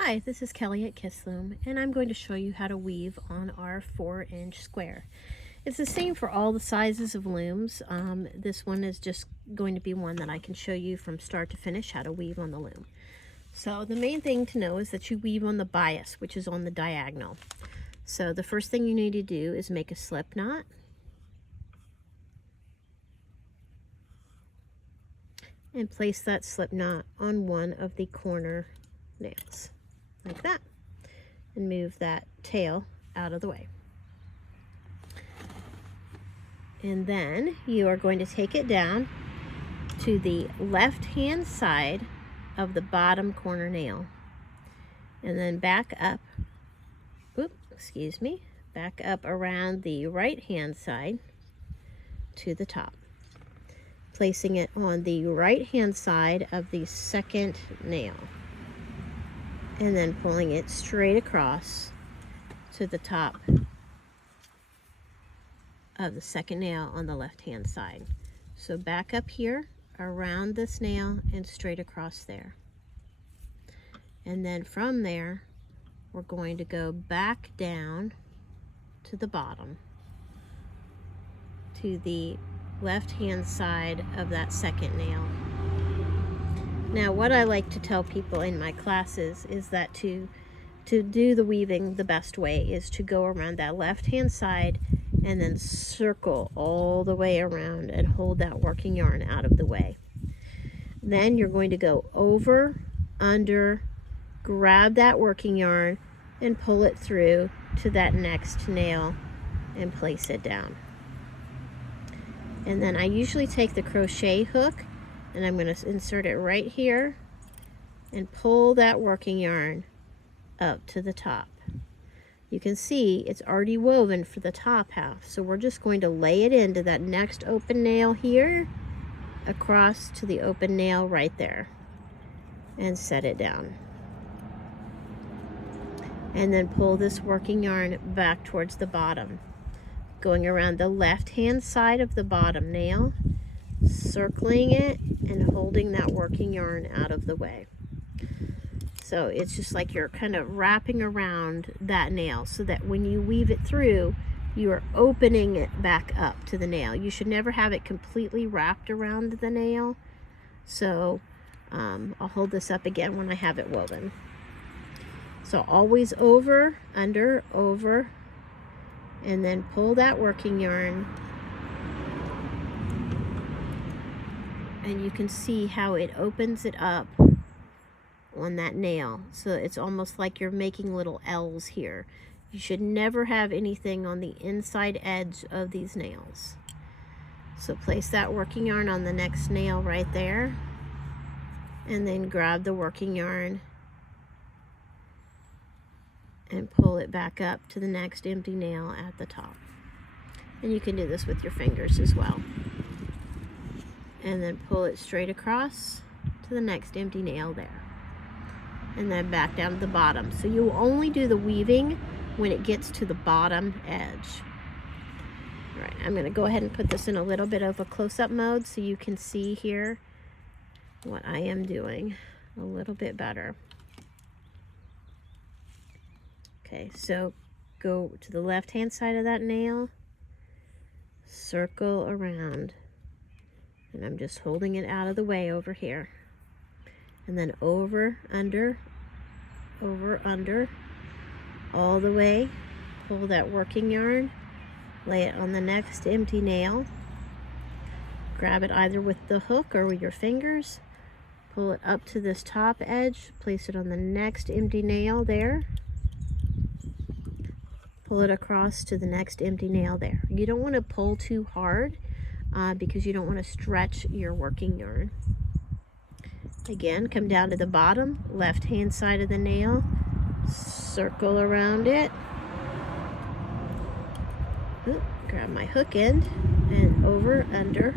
Hi, this is Kelly at Loom, and I'm going to show you how to weave on our 4-inch square. It's the same for all the sizes of looms. This one is just going to be one that I can show you from start to finish how to weave on the loom. So the main thing to know is that you weave on the bias, which is on the diagonal. So the first thing you need to do is make a slip knot. And place that slip knot on one of the corner nails, like that, and move that tail out of the way. And then you are going to take it down to the left hand side of the bottom corner nail, and then back up, back up around the right hand side to the top, placing it on the right hand side of the second nail, and then pulling it straight across to the top of the second nail on the left hand side. So back up here around this nail and straight across there. And then from there, we're going to go back down to the bottom to the left hand side of that second nail. Now, what I like to tell people in my classes is that to do the weaving the best way is to go around that left hand side and then circle all the way around and hold that working yarn out of the way. Then you're going to go over, under, grab that working yarn and pull it through to that next nail and place it down. And then I usually take the crochet hook and I'm going to insert it right here and pull that working yarn up to the top. You can see it's already woven for the top half, so we're just going to lay it into that next open nail here, across to the open nail right there, and set it down. And then pull this working yarn back towards the bottom, going around the left hand side of the bottom nail, circling it and holding that working yarn out of the way. So it's just like you're kind of wrapping around that nail so that when you weave it through, you are opening it back up to the nail. You should never have it completely wrapped around the nail. So I'll hold this up again when I have it woven. So always over, under, over, and then pull that working yarn. And you can see how it opens it up on that nail. So it's almost like you're making little L's here. You should never have anything on the inside edge of these nails. So place that working yarn on the next nail right there, and then grab the working yarn and pull it back up to the next empty nail at the top. And you can do this with your fingers as well. And then pull it straight across to the next empty nail there. And then back down to the bottom. So you only do the weaving when it gets to the bottom edge. All right, I'm going to go ahead and put this in a little bit of a close-up mode so you can see here what I am doing a little bit better. Okay, so go to the left-hand side of that nail, circle around, and I'm just holding it out of the way over here. And then over, under, all the way, pull that working yarn, lay it on the next empty nail, grab it either with the hook or with your fingers, pull it up to this top edge, place it on the next empty nail there, pull it across to the next empty nail there. You don't want to pull too hard because you don't want to stretch your working yarn. Again, come down to the bottom, left hand side of the nail, circle around it, grab my hook end, and over, under,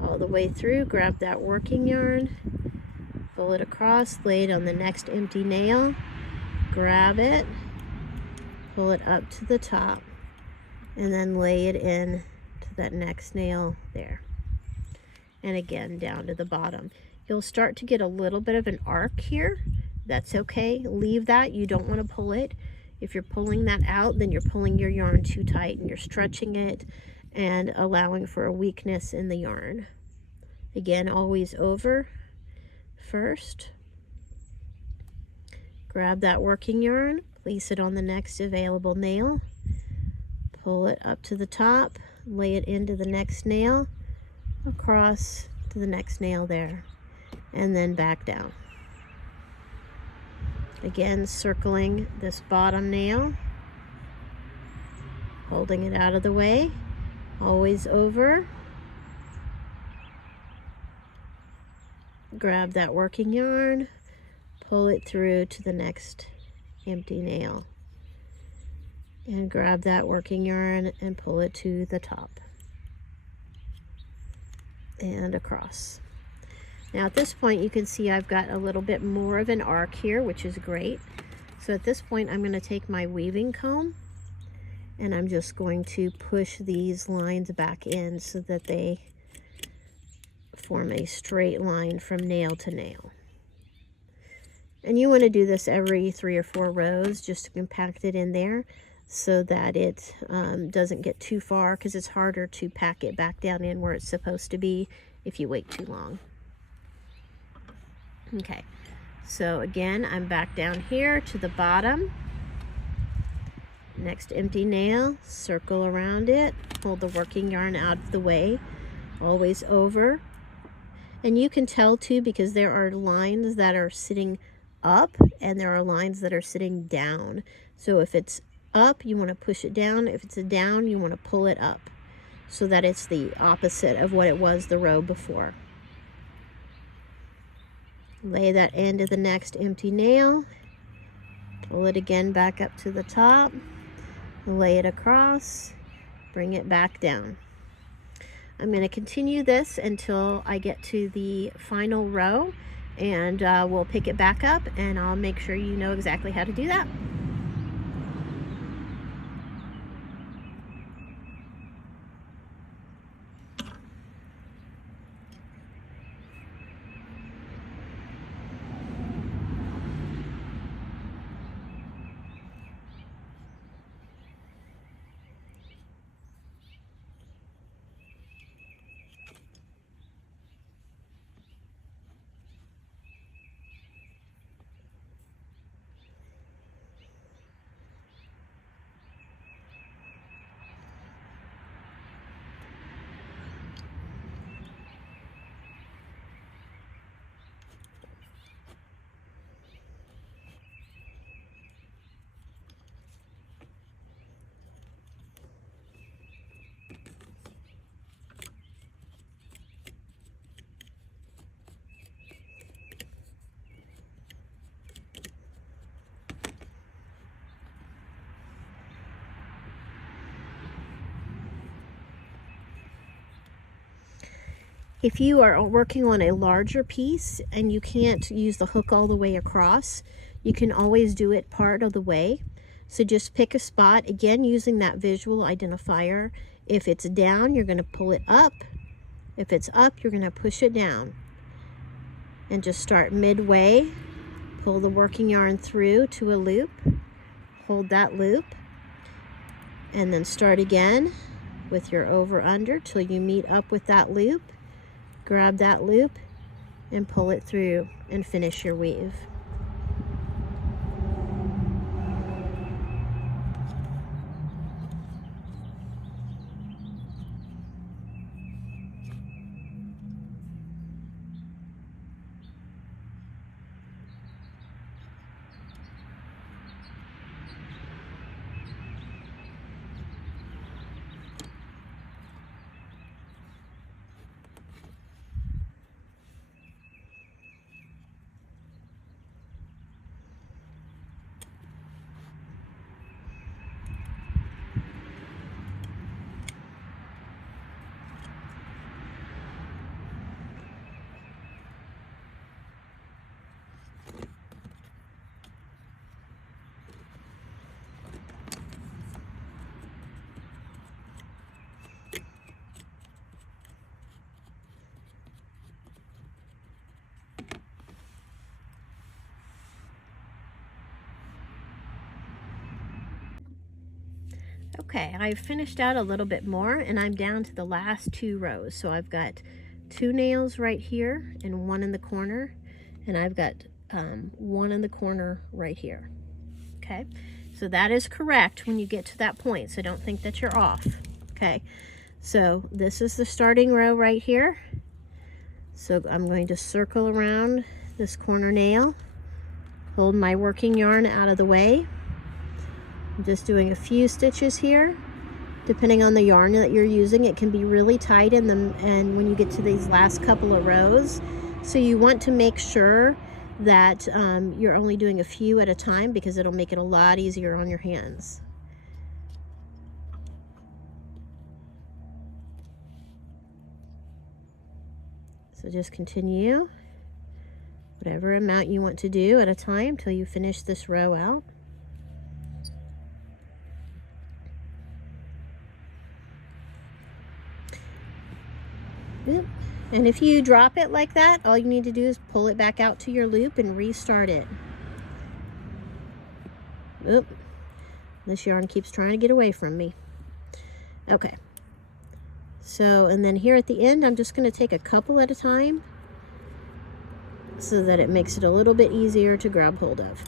all the way through, grab that working yarn, pull it across, lay it on the next empty nail, grab it, pull it up to the top, and then lay it in to that next nail there. And again down to the bottom. You'll start to get a little bit of an arc here That's okay. Leave that. You don't want to pull it. If you're pulling that out, then you're pulling your yarn too tight and you're stretching it and allowing for a weakness in the yarn. Again, always over first. Grab that working yarn, place it on the next available nail, pull it up to the top, lay it into the next nail, across to the next nail there, and then back down. Again, circling this bottom nail, holding it out of the way, always over. Grab that working yarn, pull it through to the next empty nail, and grab that working yarn and pull it to the top and across. Now at this point you can see I've got a little bit more of an arc here, which is great. So at this point I'm going to take my weaving comb and I'm just going to push these lines back in so that they form a straight line from nail to nail. And you want to do this every 3 or 4 rows just to compact it in there so that it doesn't get too far, because it's harder to pack it back down in where it's supposed to be if you wait too long. Okay, so again, I'm back down here to the bottom. Next empty nail, circle around it, hold the working yarn out of the way, always over. And you can tell too, because there are lines that are sitting up and there are lines that are sitting down. So if it's up, you want to push it down. If it's a down, you want to pull it up so that it's the opposite of what it was the row before. Lay that end of the next empty nail, pull it again back up to the top, lay it across, bring it back down. I'm going to continue this until I get to the final row, and we'll pick it back up and I'll make sure you know exactly how to do that. If you are working on a larger piece and you can't use the hook all the way across, you can always do it part of the way. So just pick a spot, again using that visual identifier. If it's down, you're going to pull it up. If it's up, you're going to push it down. And just start midway, pull the working yarn through to a loop, hold that loop, and then start again with your over under till you meet up with that loop. Grab that loop and pull it through and finish your weave. Okay, I've finished out a little bit more and I'm down to the last 2 rows. So I've got 2 nails right here and 1 in the corner, and I've got 1 in the corner right here. Okay, so that is correct when you get to that point, so don't think that you're off. Okay, so this is the starting row right here. So I'm going to circle around this corner nail, hold my working yarn out of the way. I'm just doing a few stitches here. Depending on the yarn that you're using, it can be really tight and when you get to these last couple of rows. So you want to make sure that you're only doing a few at a time, because it'll make it a lot easier on your hands. So just continue whatever amount you want to do at a time till you finish this row out. Yep. And if you drop it like that, all you need to do is pull it back out to your loop and restart it. Oop. This yarn keeps trying to get away from me. Okay. So, and then here at the end, I'm just going to take a couple at a time so that it makes it a little bit easier to grab hold of.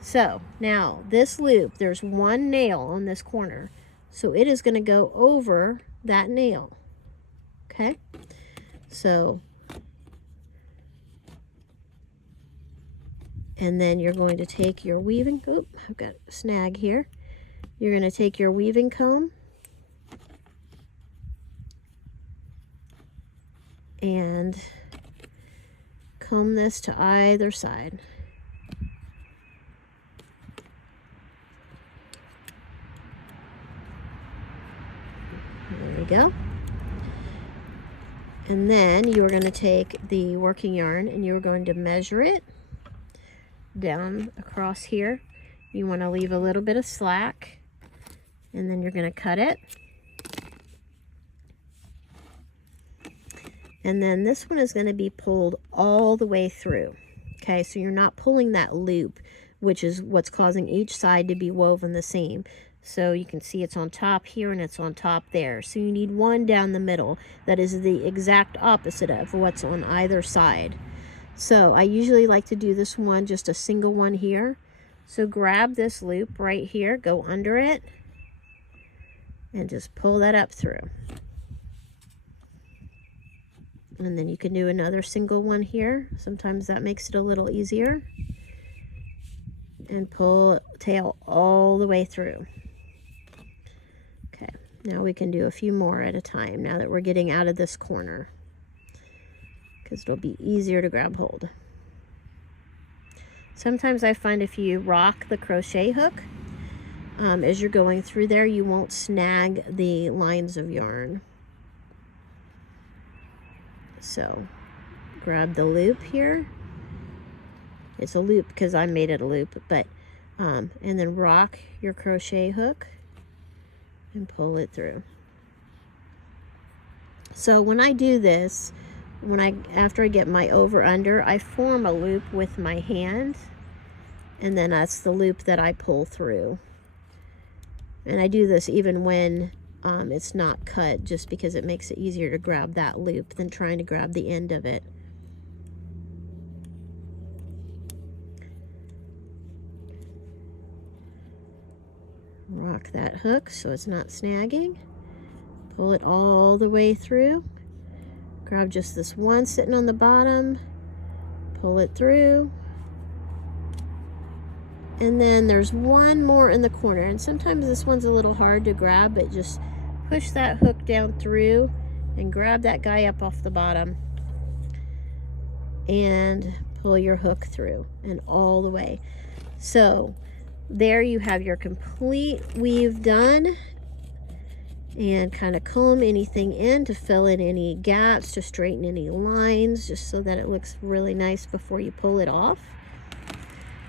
So now this loop, there's 1 nail on this corner, so it is going to go over that nail. Okay, so, and then you're going to take your weaving, oh, I've got a snag here. You're going to take your weaving comb and comb this to either side. There we go. And then you're going to take the working yarn and you're going to measure it down across here. You want to leave a little bit of slack, and then you're going to cut it. And then this one is going to be pulled all the way through. Okay, so you're not pulling that loop, which is what's causing each side to be woven the same. So you can see it's on top here and it's on top there. So you need one down the middle that is the exact opposite of what's on either side. So I usually like to do this one, just a single one here. So grab this loop right here, go under it, and just pull that up through. And then you can do another single one here. Sometimes that makes it a little easier. And pull tail all the way through. Okay, now we can do a few more at a time now that we're getting out of this corner, because it'll be easier to grab hold. Sometimes I find if you rock the crochet hook as you're going through there, you won't snag the lines of yarn. So grab the loop here. It's a loop because I made it a loop, but and then rock your crochet hook and pull it through. So when I do this, after I get my over under, I form a loop with my hand, and then that's the loop that I pull through. And I do this even when it's not cut, just because it makes it easier to grab that loop than trying to grab the end of it. Rock that hook so it's not snagging. Pull it all the way through. Grab just this one sitting on the bottom. Pull it through. And then there's one more in the corner. And sometimes this one's a little hard to grab, but just push that hook down through and grab that guy up off the bottom. And pull your hook through and all the way. So there you have your complete weave done. And kind of comb anything in to fill in any gaps, to straighten any lines, just so that it looks really nice before you pull it off.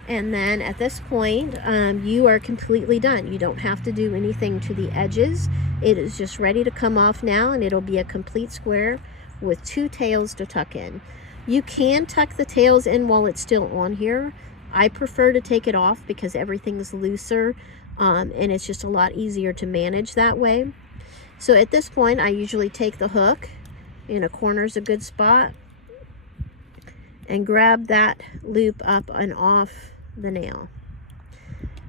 And then at this point, you are completely done. You don't have to do anything to the edges. It is just ready to come off now, and it'll be a complete square with 2 tails to tuck in. You can tuck the tails in while it's still on here. I prefer to take it off because everything's looser and it's just a lot easier to manage that way. So at this point, I usually take the hook, in a corner's a good spot, and grab that loop up and off the nail.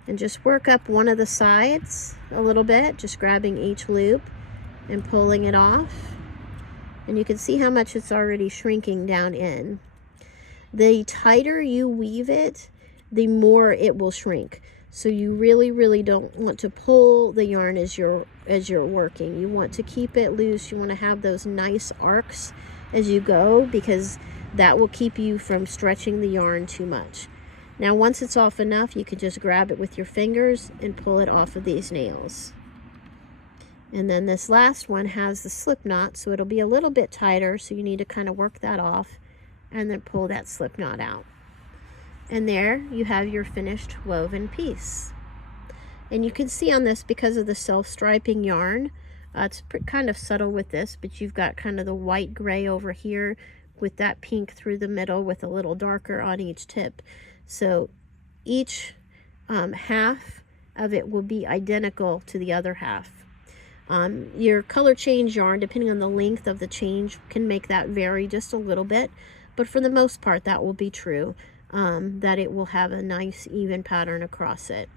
And just work up one of the sides a little bit, just grabbing each loop and pulling it off. And you can see how much it's already shrinking down in. The tighter you weave it, the more it will shrink. So you really don't want to pull the yarn as you're working. You want to keep it loose. You want to have those nice arcs as you go, because that will keep you from stretching the yarn too much. Now once it's off enough, you can just grab it with your fingers and pull it off of these nails. And then this last one has the slip knot, so it'll be a little bit tighter, so you need to kind of work that off and then pull that slip knot out. And there you have your finished woven piece. And you can see on this, because of the self-striping yarn, it's kind of subtle with this, but you've got kind of the white gray over here with that pink through the middle with a little darker on each tip. So each half of it will be identical to the other half. Your color change yarn, depending on the length of the change, can make that vary just a little bit, but for the most part that will be true, that it will have a nice even pattern across it.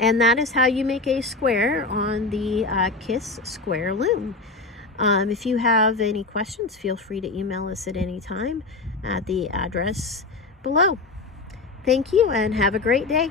And that is how you make a square on the Kiss Square Loom. If you have any questions, feel free to email us at any time at the address below. Thank you and have a great day.